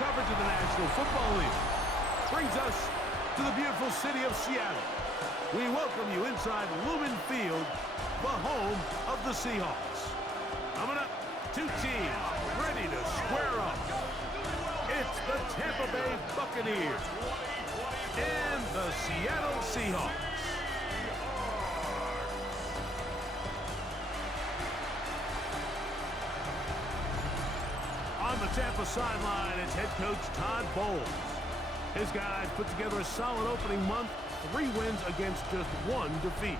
coverage of the National Football League. Brings us to the beautiful city of Seattle. We welcome you inside Lumen Field, the home of the Seahawks. Coming up, two teams ready to square up. It's the Tampa Bay Buccaneers and the Seattle Seahawks. On the Tampa sideline, it's head coach Todd Bowles. His guys put together a solid opening month, 3 wins against just 1 defeat.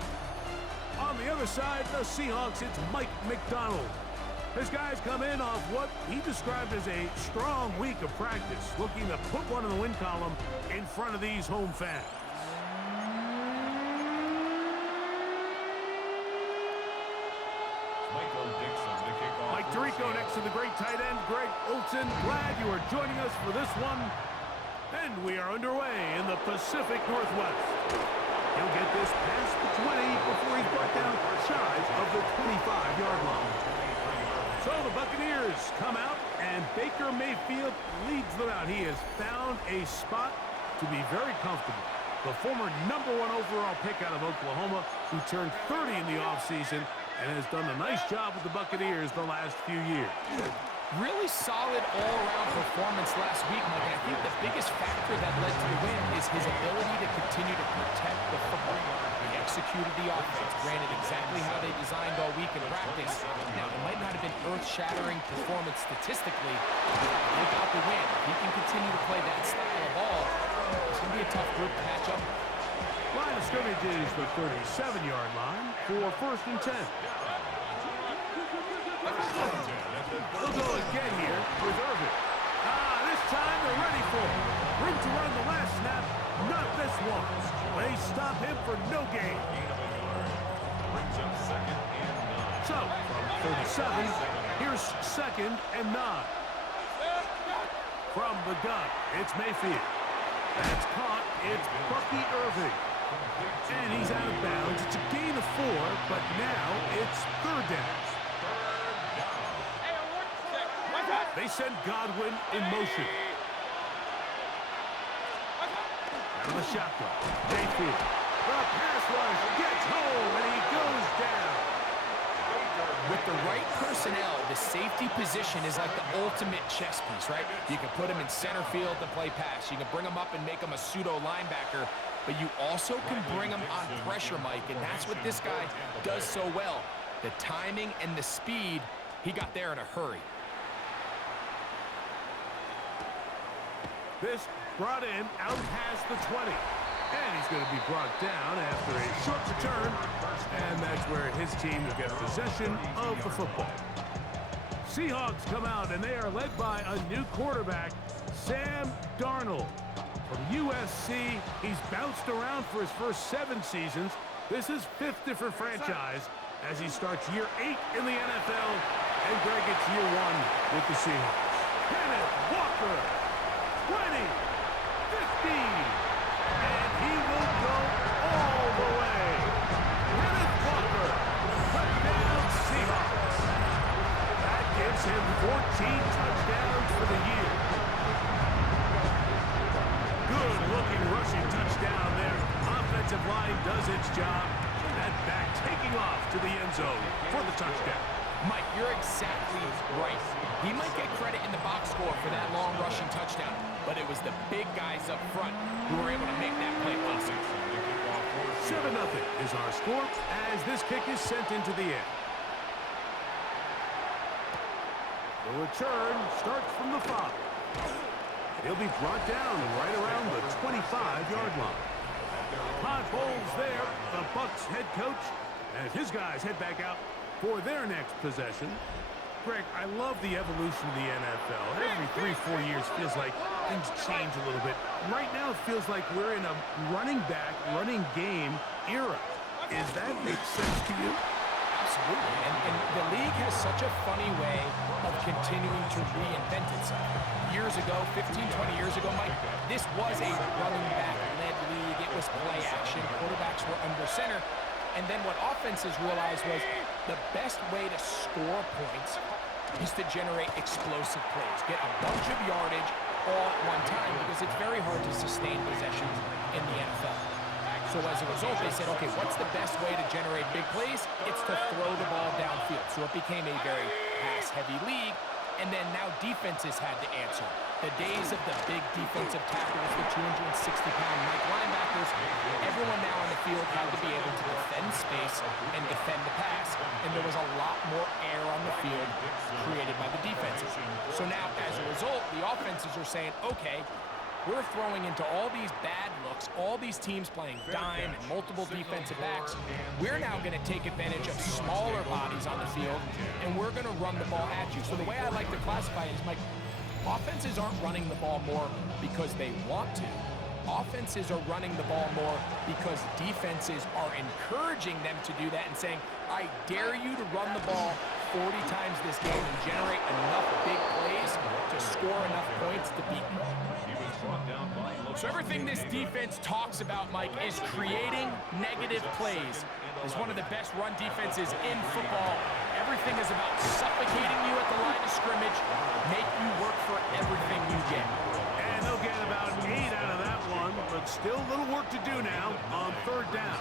On the other side, the Seahawks, it's Mike McDonald. His guys come in off what he described as a strong week of practice, looking to put one in the win column in front of these home fans. Mike Tirico next to the great tight end, Greg Olsen. Glad you are joining us for this one. And we are underway in the Pacific Northwest. He'll get this past the 20 before he's brought down shy of the 25-yard line. So the Buccaneers come out, and Baker Mayfield leads them out. He has found a spot to be very comfortable. The former #1 overall pick out of Oklahoma, who turned 30 in the offseason and has done a nice job with the Buccaneers the last few years. Really solid all-around performance last week, Mike. And I think the biggest factor that led to the win is his ability to continue to protect the football. He executed the offense, ran it exactly how they designed all week in practice. Now, it might not have been earth-shattering performance statistically, but they got the win. If he can continue to play that style of ball, it's going to be a tough group to match up. Line of scrimmage is the 37-yard line for 1st and 10. They'll go again here with Irvin. This time they're ready for it. Room to run the last snap, not this one. They stop him for no gain. So, from 37, here's 2nd and 9. From the gun, it's Mayfield. That's caught. It's Bucky Irving. And he's out of bounds. It's a gain of 4, but now it's 3rd down. They send Godwin in motion. Out of the shotgun. Mayfield. The pass rush gets home, and he goes down. With the right personnel, the safety position is like the ultimate chess piece, right? You can put him in center field to play pass. You can bring him up and make him a pseudo linebacker, but you also can bring him on pressure, Mike, and that's what this guy does so well. The timing and the speed, he got there in a hurry. This brought in out past the 20. And he's going to be brought down after a short return. And that's where his team will get possession of the football. Seahawks come out, and they are led by a new quarterback, Sam Darnold. From USC, he's bounced around for his first 7 seasons. This is 5th different franchise as he starts year 8 in the NFL. And Greg, it's year 1 with the Seahawks. Kenneth Walker. 20, 15, and he will go all the way. Kenneth Walker, touchdown Seahawks. That gives him 14 touchdowns for the year. Good-looking rushing touchdown there. Offensive line does its job. That back taking off to the end zone for the touchdown. Mike, you're exactly right. He might get credit in the box score for that long rushing touchdown, but it was the big guys up front who were able to make that play possible. 7-0 is our score as this kick is sent into the air. The return starts from the 5. He'll be brought down right around the 25-yard line. Todd Bowles there, the Bucs head coach, as his guys head back out for their next possession. Greg, I love the evolution of the NFL. Every 3-4 years feels like things change a little bit. Right now it feels like we're in a running back, running game era. Does that make sense to you? Absolutely. And the league has such a funny way of continuing to reinvent itself. Years ago, 15, 20 years ago, Mike, this was a running back-led league. It was play action. Quarterbacks were under center. And then what offenses realized was the best way to score points is to generate explosive plays. Get a bunch of yardage, all at one time because it's very hard to sustain possessions in the NFL. So as a result, they said, okay, what's the best way to generate big plays? It's to throw the ball downfield. So it became a very pass-heavy league, and then now defenses had to answer. The days of the big defensive tackles, the 260-pound Mike linebackers, everyone now on the field had to be able to defend space and defend the pass, and there was a lot more air on the field created by the defenses. So now, as a result, the offenses are saying, okay, we're throwing into all these bad looks, all these teams playing dime and multiple defensive backs. We're now going to take advantage of smaller bodies on the field, and we're going to run the ball at you. So the way I like to classify it is, Mike, offenses aren't running the ball more because they want to. Offenses are running the ball more because defenses are encouraging them to do that and saying, I dare you to run the ball 40 times this game and generate enough big plays to score enough points to beat me. So everything this defense talks about, Mike, is creating negative plays. It's one of the best run defenses in football. Everything is about suffocating you at the line of scrimmage, make you work for everything you get. And they'll get about 8 out of that one, but still a little work to do now on third down.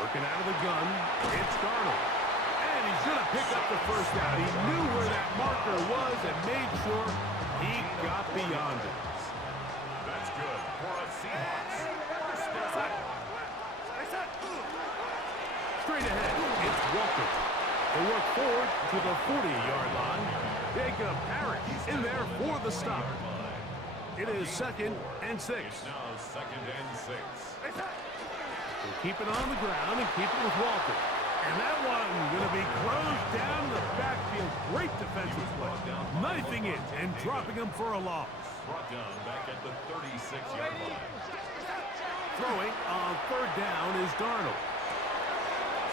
Working out of the gun, it's Darnold. And he's going to pick up the first down. He knew where that marker was and made sure he got beyond it. That's good for a Seahawks. Straight ahead, it's Walker. They work forward to the 40-yard line. Jacob Harris in there for the stop. It is 2nd and 6. Now 2nd and 6. We'll keep it on the ground and keep it with Walker. And that one going to be closed down the backfield. Great defensive play. Knifing it and dropping him for a loss. Brought down back at the 36-yard line. Throwing on third down is Darnold.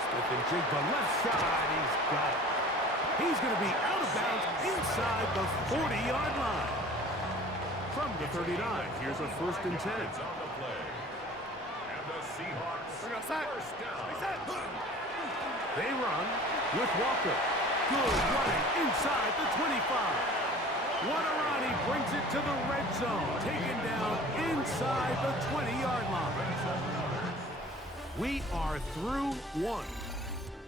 Smith and Jigba left side. He's got it. He's going to be out of bounds inside the 40-yard line. From the 39, here's a 1st and 10. It's on the play. And the Seahawks first down. They run with Walker. Good running inside the 25. Guarani brings it to the red zone. Taken down inside the 20-yard line. We are through one.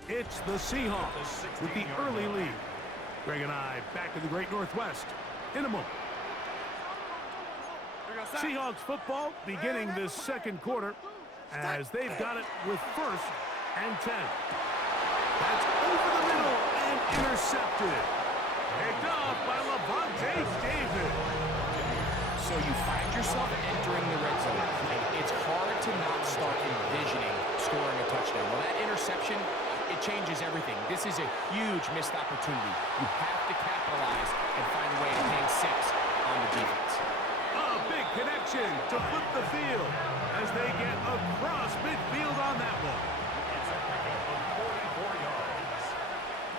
It's the Seahawks with the early lead. Greg and I back in the Great Northwest in a moment. Seahawks football beginning this second quarter as they've got it with 1st and 10. That's over the middle and intercepted. Picked off by Levante David. So you find yourself entering the red zone. It's hard to not start envisioning scoring a touchdown. Well, that interception, it changes everything. This is a huge missed opportunity. You have to capitalize and find a way to hang 6 on the defense. A big connection to flip the field as they get across midfield on that one. It's a pickup of 44 yards.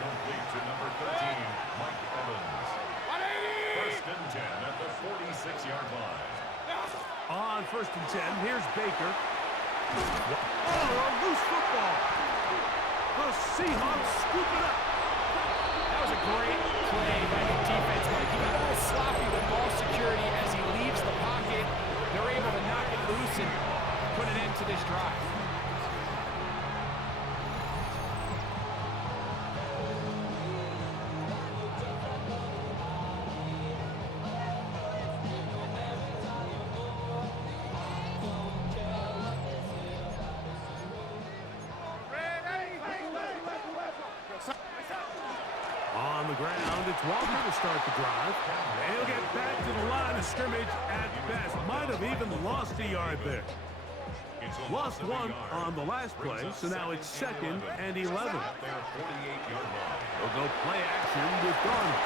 Complete to number 13, Mike Evans. 180! 1st and 10 at the 46-yard line. On 1st and 10, here's Baker. Oh, a loose football. The Seahawks scoop it up. That was a great play by the defense. He got a little sloppy with ball security as he leaves the pocket. They're able to knock it loose and put an end to this drive. On the ground, it's Walker to start the drive. They'll get back to the line of scrimmage at best. Might have even lost a yard there. Lost 1 on the last play, so now it's 2nd and 11. They'll go play action with Darnold.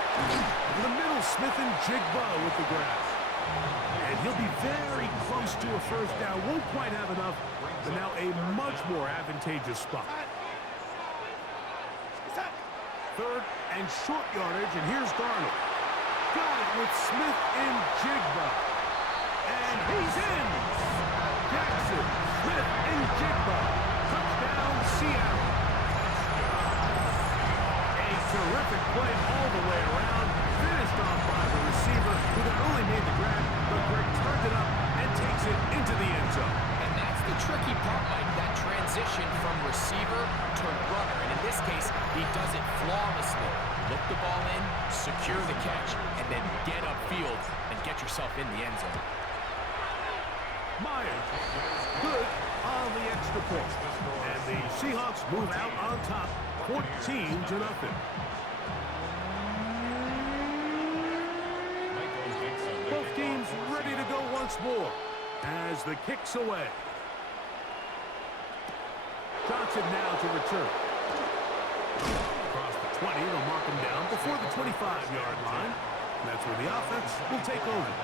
In the middle, Smith and Jigba with the grass. And he'll be very close to a first down. Won't quite have enough, but now a much more advantageous spot. 3rd and short yardage, and here's Darnold. Got it with Smith and Jigba. And he's in! Jackson, Smith, and Jigba. Touchdown, Seattle. A terrific play all the way around. Finished off by the receiver. receiver who not only made the grab, but Greg turned it up and takes it into the end zone. And that's the tricky part, Mike, that transition from receiver to runner. And in this case, he does it flawlessly. Look the ball in, secure the catch, and then get upfield and get yourself in the end zone. Myers, good on the extra point. And the Seahawks move out on top, 14-0. Both teams ready to go once more as the kick's away. Johnson now to return. Across the 20, they'll mark him down before the 25-yard line. And that's where the offense will take over.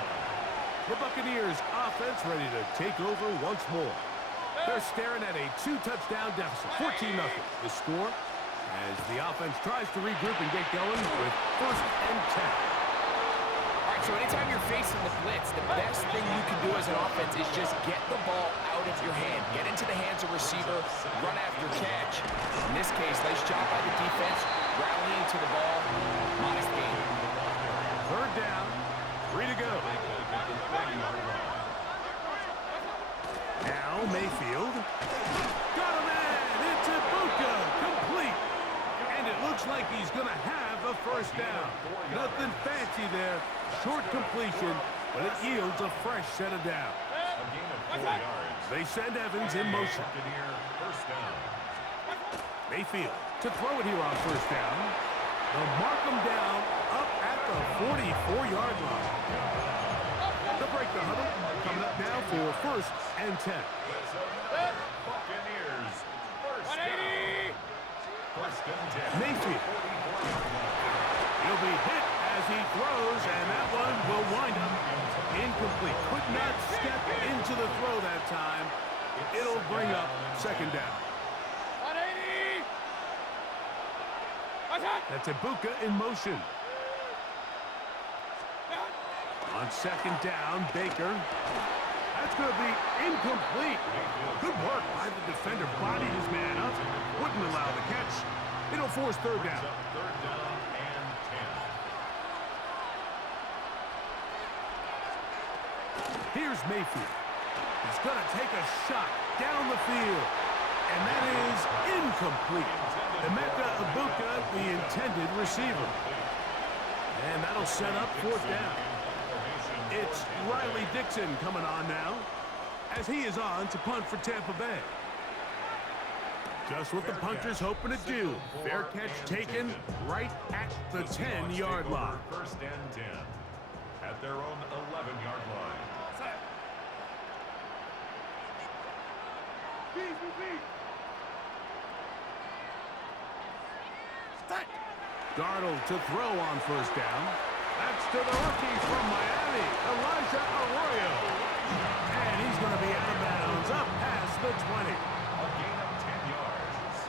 The Buccaneers offense ready to take over once more. They're staring at a 2-touchdown deficit, 14-0. The score as the offense tries to regroup and get going with 1st and 10. All right, so anytime you're facing the blitz, the best thing you can do as an offense is just get the ball out of your hand. Get into the hands of receiver, run after catch. In this case, nice job by the defense, rallying to the ball. Modest gain. 3rd down, 3 to go. Now Mayfield. Got him in. It's Ibuka. Complete. And it looks like he's going to have a 1st down. Nothing fancy there. Short completion, but it yields a fresh set of downs. They send Evans in motion. Mayfield to throw it here on 1st down. They'll mark him down up at the 44-yard line. They'll break the huddle. Coming up now for 1st and 10. Buccaneers, 1st and 10. Mayfield. He'll be hit as he throws, and that one will wind up incomplete. Could not step into the throw that time. It'll bring up 2nd down. That's Ibuka in motion. On 2nd down, Baker. That's going to be incomplete. Good work by the defender. Bodied his man up. Wouldn't allow the catch. It'll force 3rd down. 3rd down and 10. Here's Mayfield. He's going to take a shot down the field. And that is incomplete. Emeka Ibuka, the intended receiver. And that'll set up 4th down. It's Riley Dixon coming on now as he is on to punt for Tampa Bay. Just what the punter's hoping to do. Fair catch taken right at the 10-yard line. 1st and 10 at their own 11-yard line. Darnold to throw on 1st down. That's to the rookie from Miami, Elijah Arroyo. And he's going to be out of bounds up past the 20. A gain of 10 yards.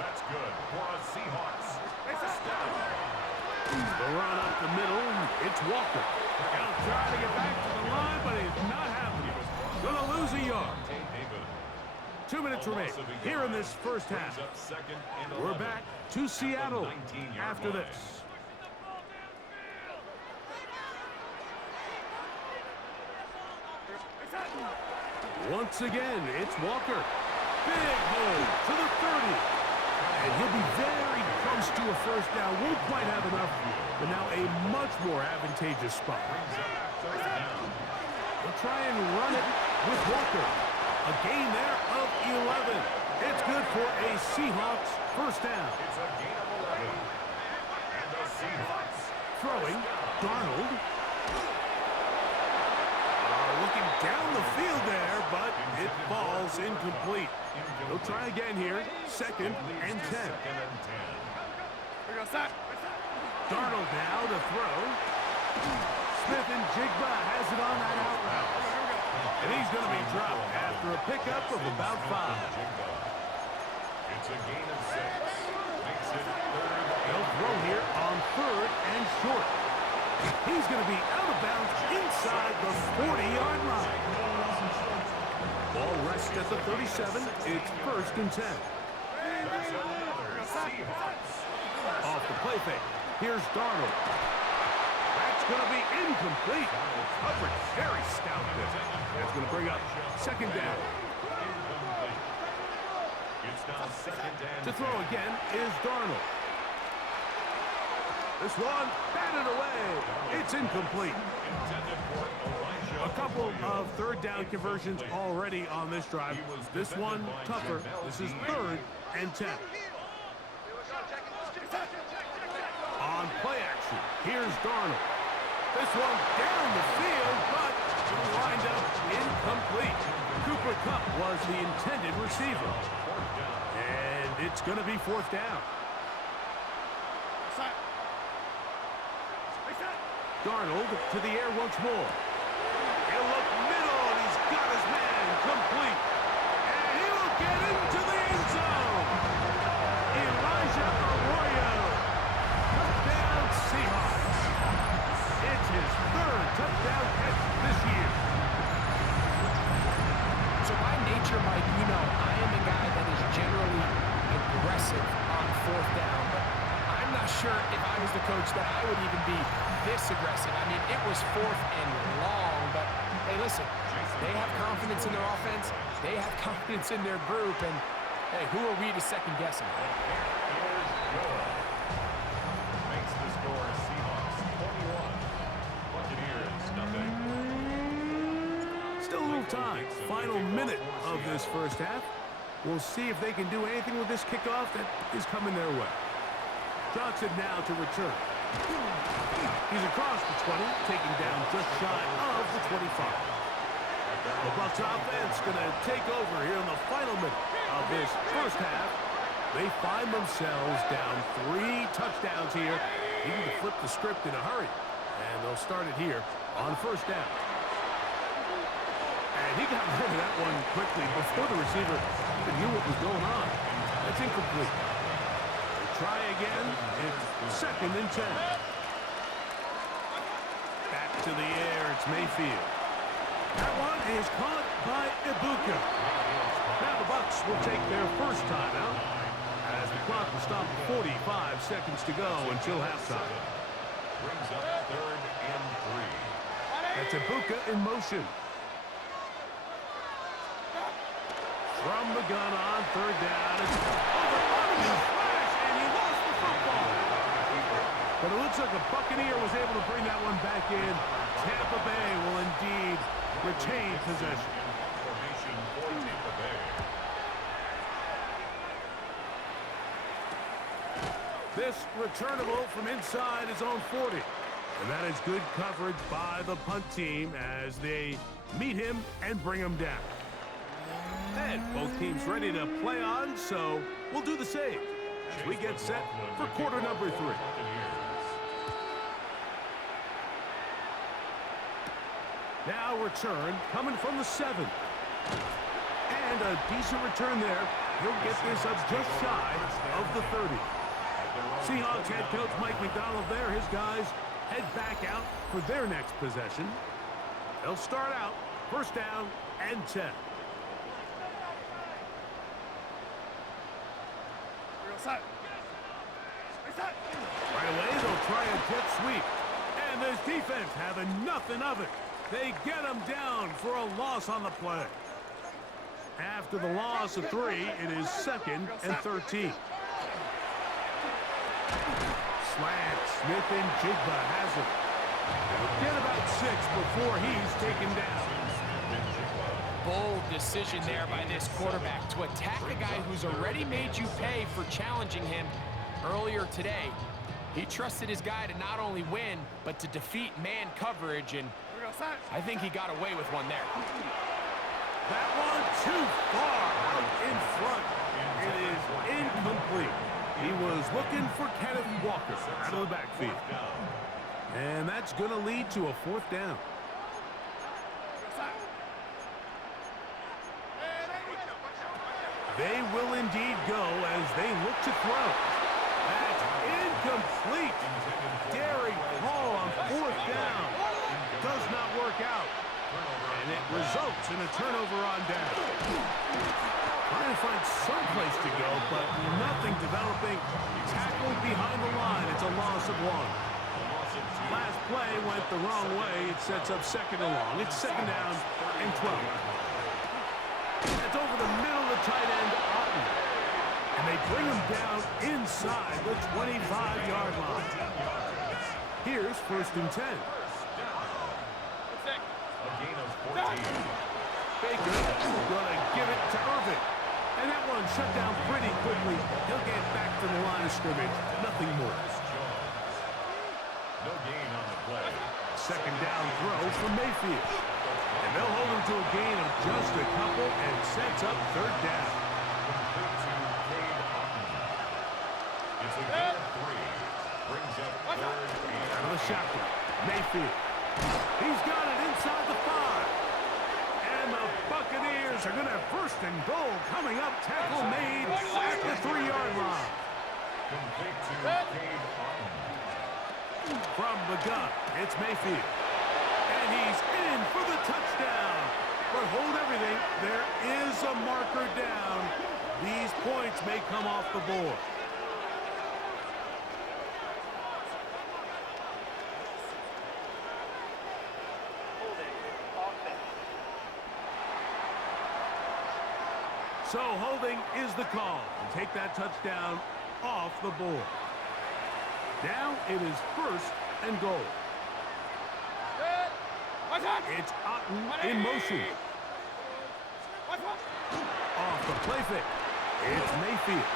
That's good for a Seahawks 1st down. The run up the middle, it's Walker. He'll try to get back to the line, but he's not happening. Going to lose a yard. 2 minutes remain here in this 1st half. We're back to Seattle after this. Once again, it's Walker. Big hole to the 30. And he'll be very close to a 1st down. Won't quite have enough, but now a much more advantageous spot. We'll try and run it with Walker. A gain there of 11. It's good for a Seahawks 1st down. It's a gain of 11. And the Seahawks throwing. Darnold. Looking down the field there, but it falls incomplete. They'll try again here. 2nd and 10. Darnold now to throw. Smith and Jigba has it on that out route. And he's going to be dropped after a pickup of about 5. It's a gain of 6. Makes it 3rd. They'll throw here on 3rd and short. He's going to be out of bounds inside the 40-yard line. Ball rests at the 37. It's 1st and 10. There's another Seahawks. Off the play fake. Here's Darnold. That's It's going to be incomplete. Coverage very stout there. That's going to bring up second down. It's now second and To throw again is Darnold. This one batted away. It's incomplete. A couple of third down conversions already on this drive. This one tougher. This is 3rd and 10. On play action, here's Darnold. This one down the field, but it'll wind up incomplete. Cooper Kupp was the intended receiver. And it's going to be 4th down. Darnold to the air once more. He'll look middle, and he's got his man complete. And he will get into the end zone. Elijah Arroyo. Touchdown Seahawks. It's his 3rd touchdown catch this year. So by nature, Mike, you know I am a guy that is generally aggressive on 4th down, but I'm not sure if I was the coach that I would even be this aggressive. I mean, it was 4th and long, but hey, listen, they have confidence in their offense. They have confidence in their group, and hey, who are we to second guess them? makes the score Seahawks 21, Buccaneers nothing. Still a little time. Final minute of this first half. We'll see if they can do anything with this kickoff that is coming their way. Johnson now to return. He's across the 20, taking down just shy of the 25. The Bucs offense going to take over here in the final minute of this first half. They find themselves down 3 touchdowns here. Needing to flip the script in a hurry. And they'll start it here on 1st down. And he got rid of that one quickly before the receiver even knew what was going on. That's incomplete. Try again. It's 2nd and 10. Back to the air. It's Mayfield. That one is caught by Ibuka. Now the Bucs will take their first timeout as the clock will stop at 45 seconds to go until halftime. Brings up 3rd and 3. That's Ibuka in motion. From the gun on 3rd down. It's over. But it looks like a Buccaneer was able to bring that one back in. Tampa Bay will indeed retain possession. Formation for Tampa Bay. This returnable from inside his own 40. And that is good coverage by the punt team as they meet him and bring him down. And both teams ready to play on, so we'll do the same as we get set for quarter number 3. Now return coming from the 7. And a decent return there. He'll get this up just shy of the 30. Seahawks head coach Mike McDonald there. His guys head back out for their next possession. They'll start out 1st down and 10. Right away, they'll try a jet sweep. And this defense having nothing of it. They get him down for a loss on the play. After the loss of 3, it is 2nd and 13. Slant, Smith and Jigba has it. They'll get about 6 before he's taken down. Bold decision there by this quarterback to attack a guy who's already made you pay for challenging him earlier today. He trusted his guy to not only win, but to defeat man coverage, and I think he got away with one there. That one too far out in front. It is incomplete. He was looking for Kenneth Walker out of the backfield. And that's going to lead to a 4th down. They will indeed go as they look to throw. That's incomplete. Daring Hall on 4th down. Does not work out. And it results in a turnover on down. Trying to find some place to go, but nothing developing. Tackled behind the line. It's a loss of 1. Last play went the wrong way. It sets up second and long. It's second down and 12. It's over the middle of the tight end, Otten. And they bring him down inside the 25-yard line. Here's first and 10. A gain of 14. Baker going to give it to Irving. And that one shut down pretty quickly. He'll get back to the line of scrimmage. Nothing more. No gain on the play. Second down throw for Mayfield. And they'll hold him to a gain of just a couple and sets up third down. Complete to Cade Otton. It's a gain of 3. Brings up third and Out of the shotgun. Mayfield. He's got it inside the 5. And the Buccaneers are going to have first and goal coming up. Tackle made at the 3-yard line. complete to Cade Otton. From the gun, it's Mayfield. And he's in for the touchdown. But hold everything. There is a marker down. These points may come off the board. So holding is the call. Take that touchdown off the board. Now it is first and goal. It's Otten in motion. Off the play fake. It's Mayfield.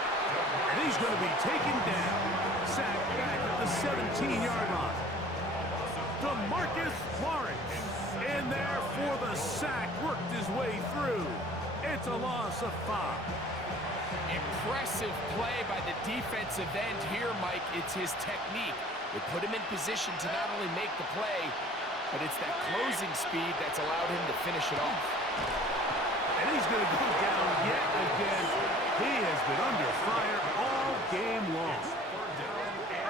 And he's going to be taken down. Sacked back at the 17-yard line. DeMarcus Lawrence in there for the sack. Worked his way through. It's a loss of 5. Impressive play by the defensive end here, Mike. It's his technique. They put him in position to not only make the play, but it's that closing speed that's allowed him to finish it off. And he's going to go down yet again. He has been under fire all game long.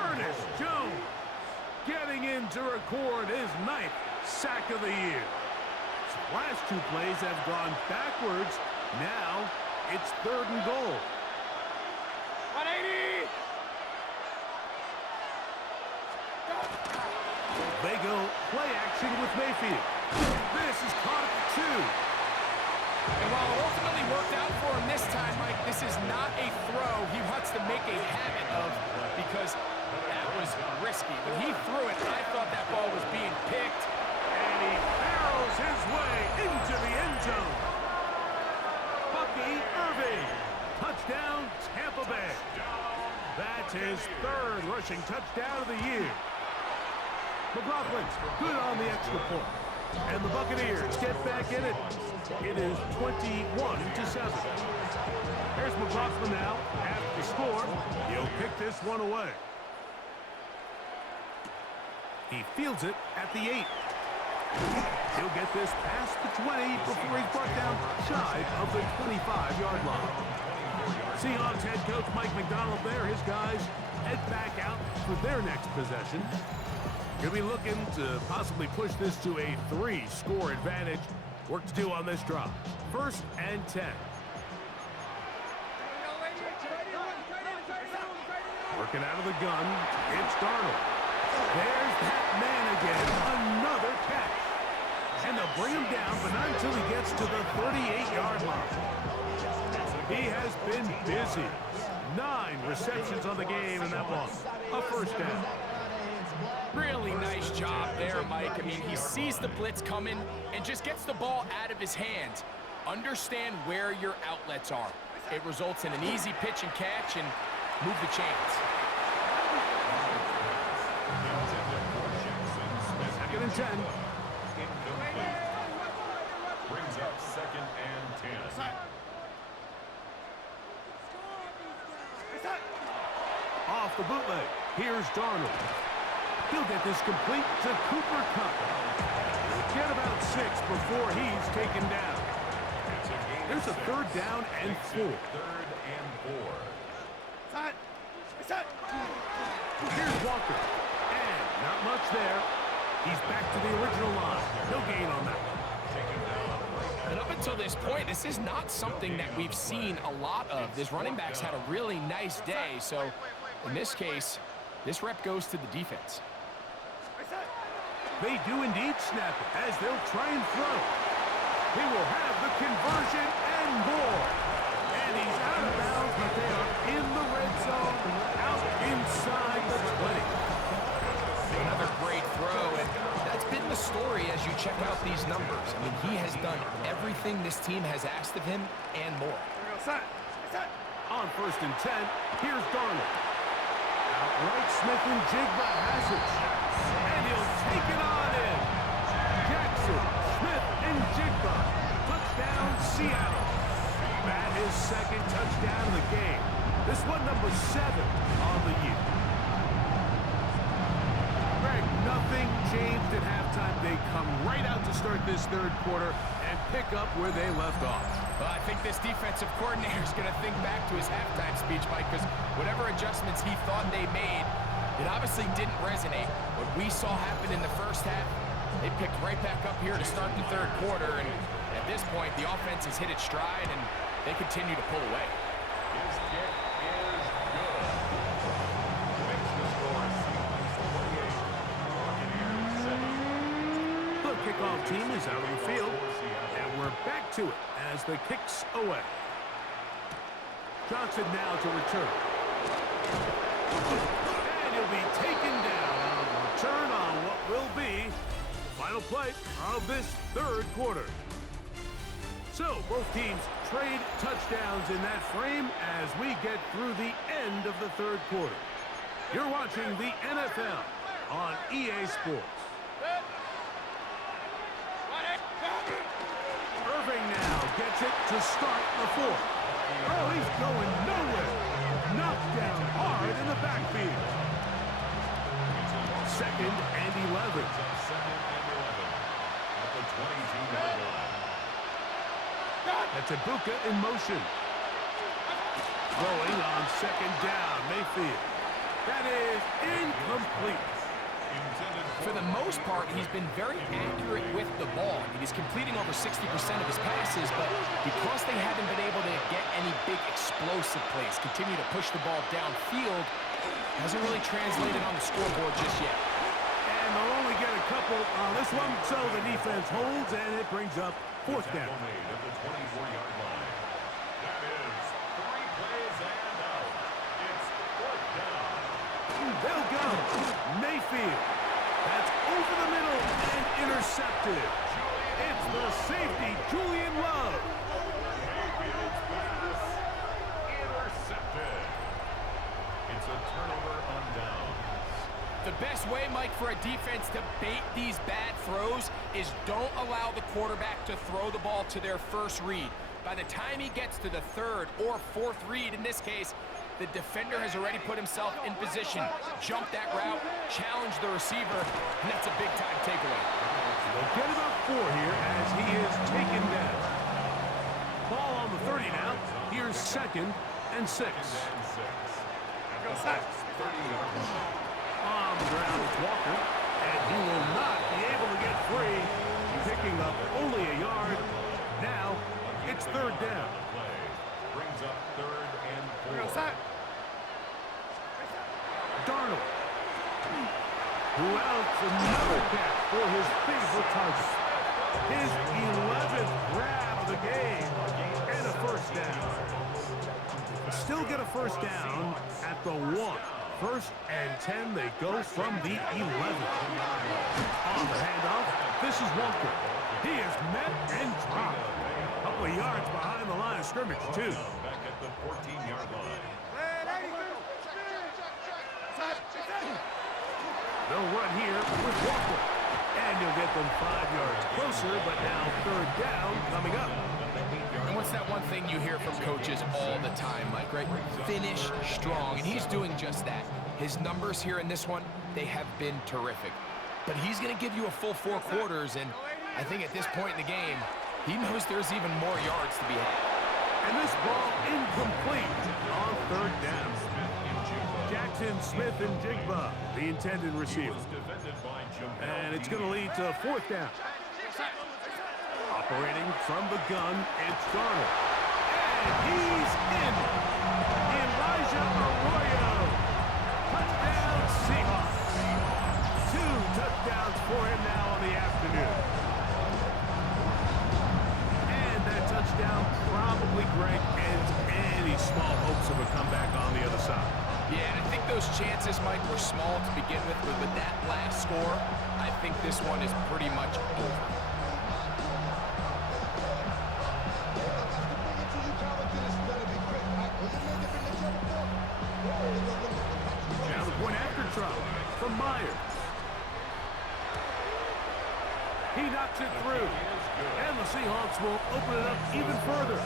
Ernest Jones getting in to record his 9th sack of the year. Last 2 plays have gone backwards. Now it's third and goal. 180! They go play action with Mayfield. This is caught at the 2. And while it ultimately worked out for him this time, Mike, this is not a throw he wants to make a habit of because that was risky. When he threw it, I thought that ball was being picked. And he barrels his way into the end zone. Bucky Irving. Touchdown, Tampa Bay. That's his 3rd rushing touchdown of the year. McLaughlin's good on the extra point. And the Buccaneers get back in it. It is 21-7. Here's McLaughlin now. After the score, he'll pick this one away. He fields it at the 8. He'll get this past the 20 before he's brought down shy of the 25-yard line. Seahawks head coach Mike McDonald there. His guys head back out for their next possession. He'll be looking to possibly push this to a 3-score advantage. Work to do on this drive. First and 10. Working out of the gun, it's Darnold. There's that man again. Another catch. And they'll bring him down, but not until he gets to the 38-yard line. He has been busy. 9 receptions on the game, and that one, a first down. Really nice job there, Mike. I mean, he sees the blitz coming and just gets the ball out of his hands. Understand where your outlets are. It results in an easy pitch and catch and move the chains. Second and 10. Incomplete. Brings up second and 10. Off the bootleg. Here's Darnold. He'll get this complete to Cooper Kupp. He'll get about 6 before he's taken down. There's a 3rd down and 4. 3rd and 4. Here's Walker. And not much there. He's back to the original line. No gain on that one. And up until this point, this is not something that we've seen a lot of. This running back's had a really nice day. So in this case, this rep goes to the defense. They do indeed snap it as they'll try and throw. He will have the conversion and more. And he's out of bounds, but they are in the red zone, out inside the 20. Another great throw, and that's been the story as you check out these numbers. I mean, he has done everything this team has asked of him and more. On 1st and 10, here's Darnold. Outright, Smith and Jigba has it. And he'll take it on in. Jackson, Smith, and Jigba. Touchdown, Seattle. That is second touchdown of the game. This one number 7 on the year. Greg, nothing changed at halftime. They come right out to start this third quarter and pick up where they left off. Well, I think this defensive coordinator is going to think back to his halftime speech, Mike, because whatever adjustments he thought they made, it obviously didn't resonate. What we saw happen in the first half, they picked right back up here to start the third quarter, and at this point, the offense has hit its stride, and they continue to pull away. His kick is good. Makes the score 6-48. Buccaneers 7. The kickoff team is out on the field, and we're back to it as the kick's away. Johnson now to return. And he'll be taken down on the return on what will be the final play of this third quarter. So, both teams trade touchdowns in that frame as we get through the end of the third quarter. You're watching the NFL on EA Sports. Irving now gets it to start the fourth. Oh, he's going nowhere. Knocked down hard in the backfield. Second and 11. Second and 11 at the 22-yard line. That's Ibuka in motion. Throwing on second down, Mayfield. That is incomplete. For the most part, he's been very accurate with the ball. I mean, he's completing over 60% of his passes, but because they haven't been able to get any big explosive plays, continue to push the ball downfield, hasn't really translated on the scoreboard just yet. And they'll only get a couple on this one, so the defense holds, and it brings up fourth down. Made at the 24-yard line. That is 3 plays and out. It's fourth down. They'll go. Mayfield. That's over the middle and intercepted. It's the safety, Julian Love. Mayfield's pass intercepted. It's a turnover on downs. The best way, Mike, for a defense to bait these bad throws is don't allow the quarterback to throw the ball to their first read. By the time he gets to the third or fourth read, in this case, the defender has already put himself in position, jumped that route, challenged the receiver, and that's a big-time takeaway. They'll get about 4 here as he is taken down. Ball on the 30 now. Here's second and 6. On the ground, it's Walker, and he will not be able to get free, picking up only a yard. Now, it's third down. Brings up third and 4. Darnold, who outs another catch for his favorite target. His 11th grab of the game, and a first down. Still get a first down at the 1. 1st and 10, they go from the 11. On the handoff, this is Walker. He is met and dropped. A couple of yards behind the line of scrimmage, too. Back at the 14-yard line. They'll run here with Walker. And you'll get them 5 yards closer, but now third down coming up. And what's that one thing you hear from coaches all the time, Mike, right? Finish strong, and he's doing just that. His numbers here in this one, they have been terrific. But he's going to give you a full 4 quarters, and I think at this point in the game, he knows there's even more yards to be had. And this ball incomplete on third down. Jackson, Smith, and Jigba, the intended receiver. And it's going to lead to fourth down. Operating from the gun, it's Darnold. And he's in. Elijah Arroyo. Touchdown, Seahawks. 2 touchdowns for him now. chance of a comeback on the other side. Yeah, and I think those chances, Mike, were small to begin with, but with that last score, I think this one is pretty much over. Now the point after try from Myers. He knocks it through, and the Seahawks will open it up even further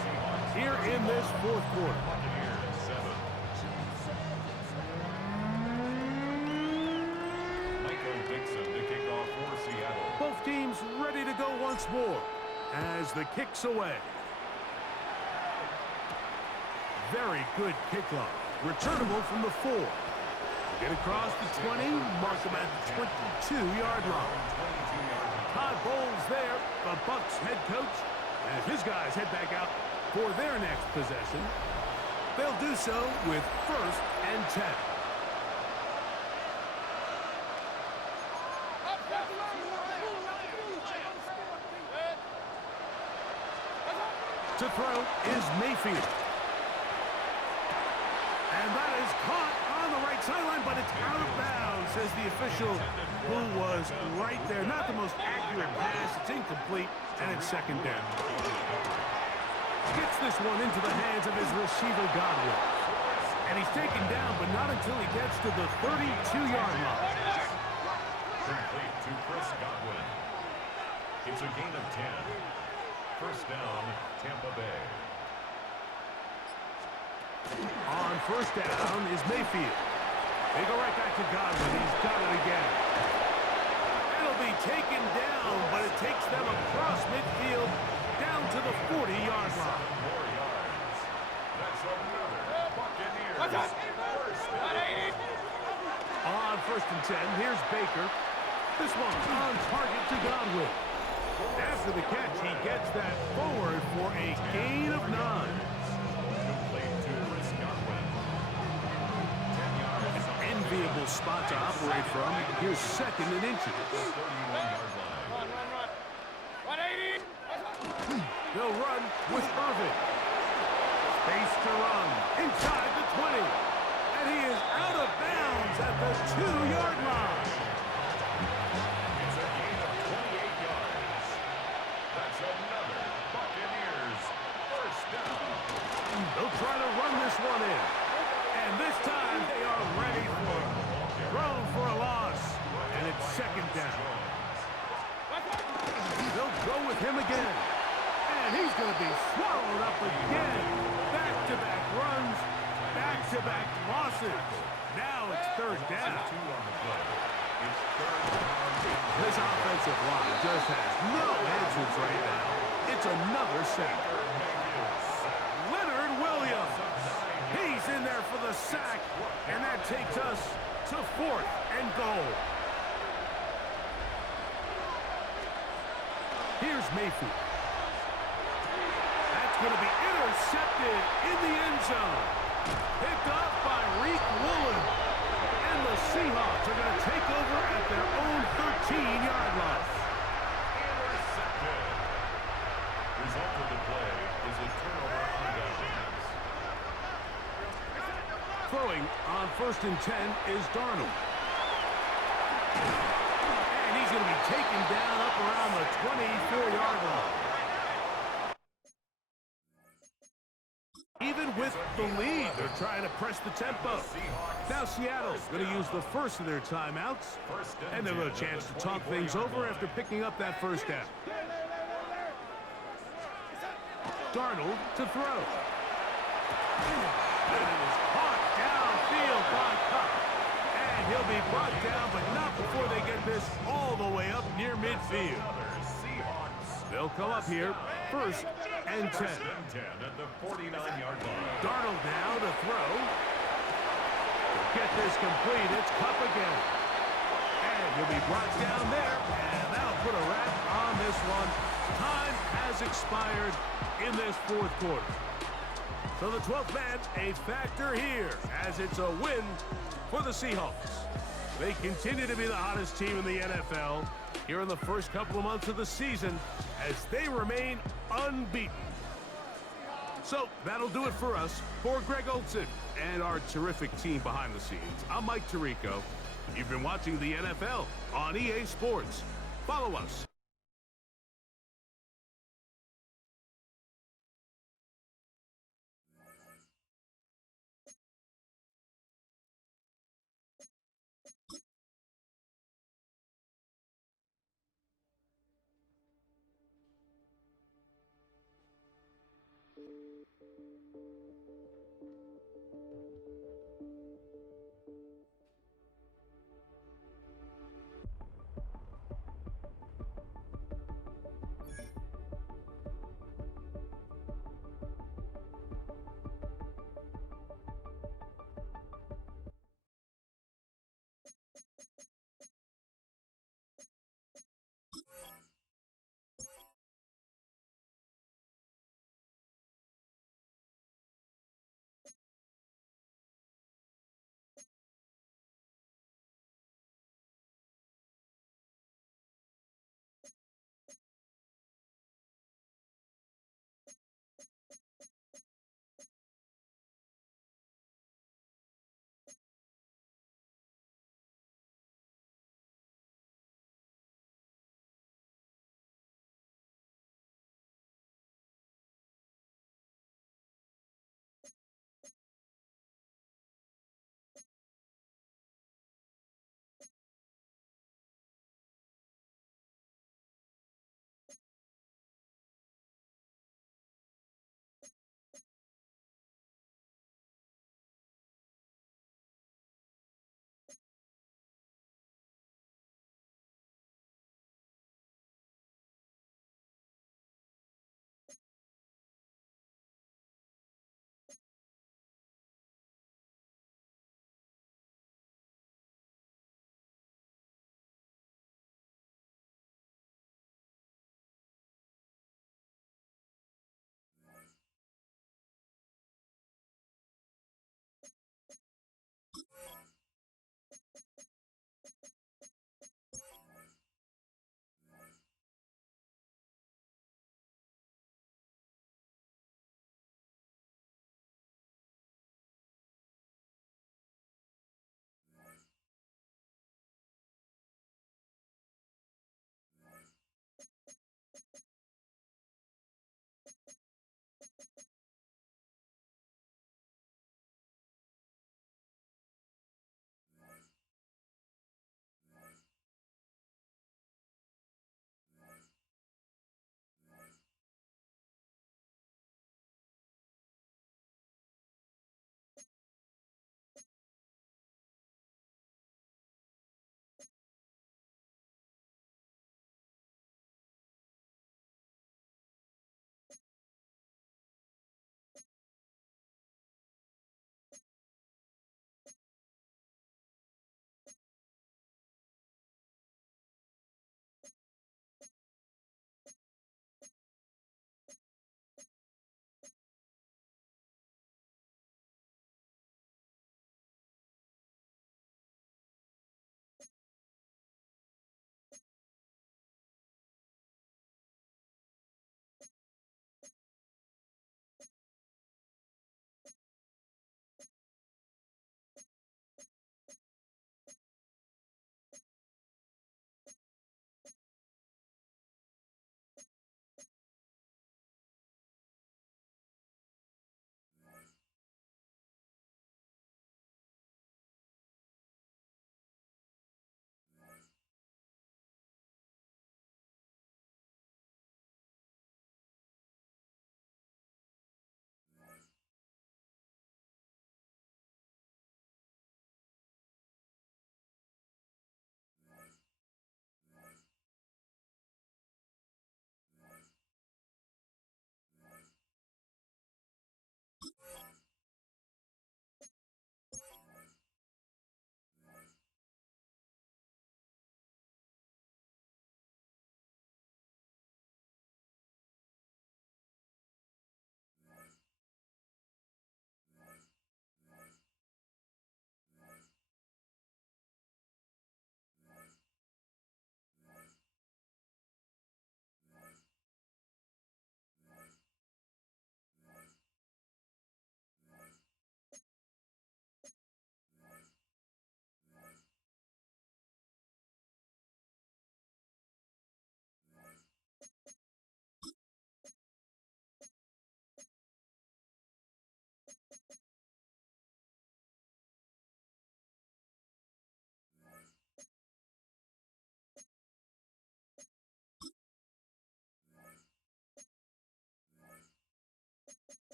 here in this fourth quarter. Both teams ready to go once more as the kick's away. Very good kickoff. Returnable from the 4. Get across the 20, mark them at the 22-yard line. Todd Bowles there, the Bucs head coach, as his guys head back out for their next possession. They'll do so with 1st and 10. To throw is Mayfield. And that is caught on the right sideline, but it's out of bounds, says the official who was right there. Not the most accurate pass. It's incomplete, and it's 2nd down. Gets this one into the hands of his receiver, Godwin. And he's taken down, but not until he gets to the 32-yard line. Complete to Chris Godwin. It's a gain of 10. 1st down, Tampa Bay. On 1st down is Mayfield. They go right back to Godwin. He's got it again. It'll be taken down, but it takes them across midfield down to the 40-yard line. 4 yards. That's another Buccaneers. On 1st and 10, here's Baker. This one on target to Godwin. After the catch, he gets that forward for a gain of 9. An enviable spot to operate from. Here's 2nd and inches. They'll run with Irvin. Space to run inside the 20. And he is out of bounds at the 2-yard line. It's a gain of 28 yards. That's another Buccaneers 1st down. They'll try to run this one in. And this time they are ready for it. Thrown for a loss. And it's 2nd down. They'll go with him again. And he's going to be swallowed up again. Back-to-back runs. Back-to-back losses. Now it's 3rd down. This offensive line just has no answers right now. It's another sack. Leonard Williams. He's in there for the sack. And that takes us to 4th and goal. Here's Mayfield. That's going to be intercepted in the end zone. Picked up by Reek Woolen. And the Seahawks are going to take over at their own 13-yard line. Intercepted. Result of the play is a turnover on downs. Throwing on 1st and 10 is Darnold. And he's going to be taken down up around the 24-yard line. Even with the lead, they're trying to press the tempo. Now Seattle's going to use the first of their timeouts, and they'll have a chance to talk things over after picking up that 1st down. Darnold to throw. And it is caught downfield by Cup. And he'll be brought down, but not before they get this all the way up near midfield. They'll come up here, 1st and 10. 1st and 10 at the 49-yard line. Darnold now to throw. Get this complete. It's Cup again. And he'll be brought down there, and that'll put a wrap on this one. Time has expired in this 4th quarter. So the 12th man, a factor here, as it's a win for the Seahawks. They continue to be the hottest team in the NFL here in the first couple of months of the season as they remain unbeaten. So that'll do it for us. For Greg Olson and our terrific team behind the scenes, I'm Mike Tirico. You've been watching the NFL on EA Sports. Follow us.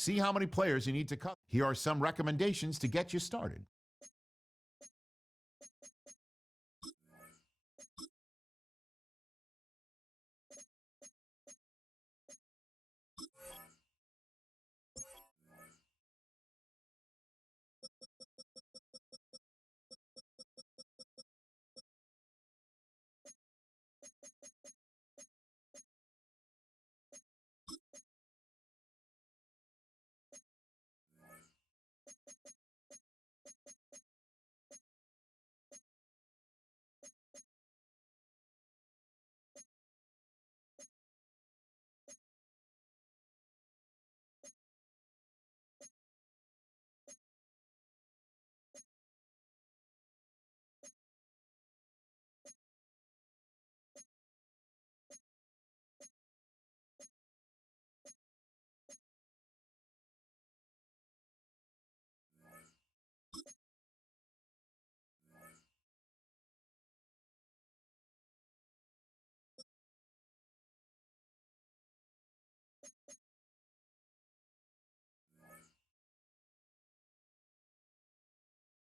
See how many players you need to cut. Here are some recommendations to get you started.